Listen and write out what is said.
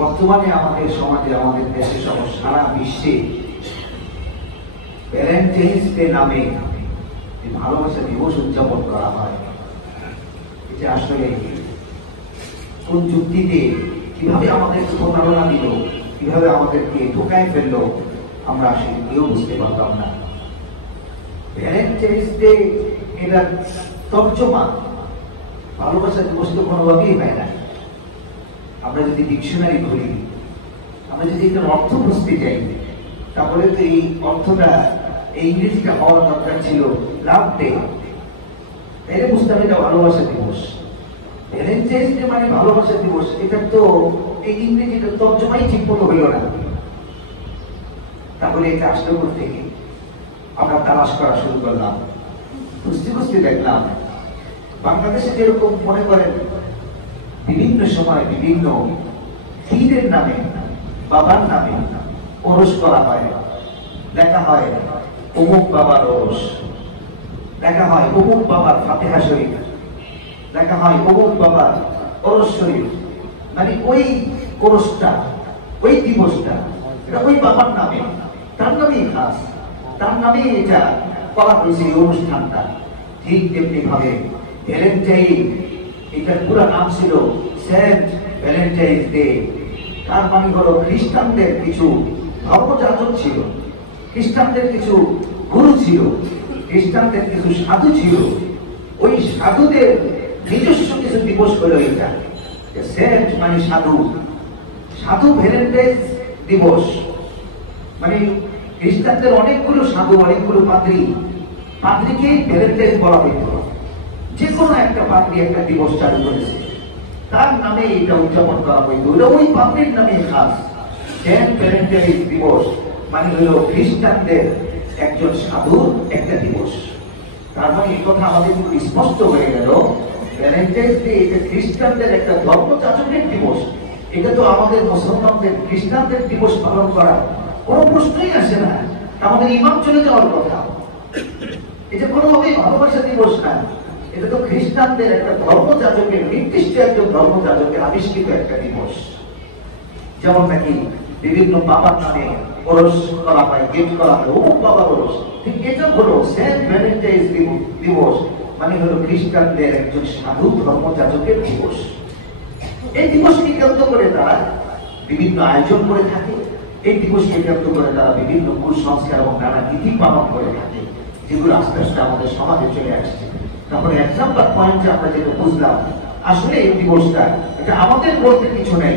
বর্তমানে আমাদের সমাজে, আমাদের দেশে সহ সারা বিশ্বে ভ্যালেন্টাইন্স ডে নামে ভালোবাসা দিবস উদযাপন করা হয়। এটা আসলে কোন যুক্তিতে, কিভাবে আমাদেরকে প্রতারণা দিল, কিভাবে আমাদেরকে ঠোকায় ফেললো, আমরা আসলে কেউ বুঝতে পারতাম না। ভ্যালেন্টাইন্স ডে এটার তর্জমা ভালোবাসা দিবস তো কোনোভাবেই হয় না। আমরা যদি ডিকশনারি খুলি, আমরা যদি এটার অর্থ বুঝতে যাই, তাহলে তো এই অর্থটা, এই ইংরেজিটা হওয়ার দরকার ছিল লাভ ডে। এটা বুঝতে হবে এটা ভালোবাসা দিবস। ভ্যালেন্টাইন্স ডে মানে ভালোবাসা দিবস, এটা তো এই ইংরেজিটা তর্জমাই ঠিক মতো হইল না। তাহলে এটা আসলে থেকে আমরা তালাশ করা শুরু করলাম। বুঝতে বুঝতে দেখলাম বাংলাদেশে যেরকম মনে করেন বিভিন্ন সময় বিভিন্ন পীরের নামে, বাবার নামে ওরস করা হয়, লেখা হয় অমুক বাবার ওরস, লেখা হয় অমুক বাবার ফাতিহা শরীফ, লেখা হয় অমুক বাবার ওরস শরীফ। মানে ওই ওরসটা, ওই দিবসটা এটা ওই বাবার নামে, তার নামেই খাস, তার নামেই এটা করা হয়েছে এই অনুষ্ঠানটা। ঠিক তেমনি ভাবে ভ্যালেন্টাইন, এটার পুরো নাম ছিল সেন্ট ভ্যালেন্টাইন্স ডে। তার মানে হলো খ্রিস্টানদের কিছু ধর্মযাজক ছিল, খ্রিস্টানদের কিছু গুরু ছিল, খ্রিস্টানদের কিছু সাধু ছিল। ওই সাধুদের নিজস্ব কিছু দিবস হলো এটা। সেন্ট মানে সাধু, সাধু ভ্যালেন্টাইন্স দিবস মানে খ্রিস্টানদের অনেকগুলো সাধু, অনেকগুলো পাদ্রী, পাদ্রীকেই ভ্যালেন্টাইন বলা হইত। যে কোনো একটা পাদ্রী একটা দিবস চালু করেছে, তার নামে এটা উদযাপন করা হইত। ওই পাদ্রীর নামে খাস সেন্ট ভ্যালেন্টাইন দিবস মানে হলো খ্রিস্টানদের একজন সাধুর একটা দিবস। তার মানে এই কথা আমাদের খুব স্পষ্ট হয়ে গেল, ভ্যালেন্টাইন্স ডে এটা খ্রিস্টানদের একটা ধর্মযাজকের দিবস। এটা তো আমাদের মুসলমানদের খ্রিস্টানদের দিবস পালন করা কোনো প্রশ্নই আসে না। আমাদের ইমাম চলে যাওয়ার কথা। এটা কোনোভাবেই ভালোবাসা দিবস না, এটা তো খ্রিস্টানদের একটা ধর্মযাজকের, নির্দিষ্ট একজন ধর্মযাজকের আবিষ্কৃত একটা দিবস। যেমন নাকি বিভিন্ন বাবার নামে ওরস করা হয়, গিফট করা হয়, অমুক বাবা ওরস। ঠিক এটা হলো সেন্ট ভ্যালেন্টাইন্স দিবস মানে হলো খ্রিস্টানদের একজন সাধু ধর্মযাজকের দিবস। এই দিবসকে কেন্দ্র করে তারা বিভিন্ন আয়োজন করে থাকে। এই দিবসকে কেন্দ্র করে তারা বিভিন্ন কুসংস্কার এবং নানা নীতি পালন করে থাকে, যেগুলো আস্তে আস্তে আমাদের সমাজে চলে আসছে। তারপরে 1 নাম্বার পয়েন্টে আমরা যেটা বুঝলাম, আসলে এই দিবসটা এটা আমাদের বলতে কিছু নেই।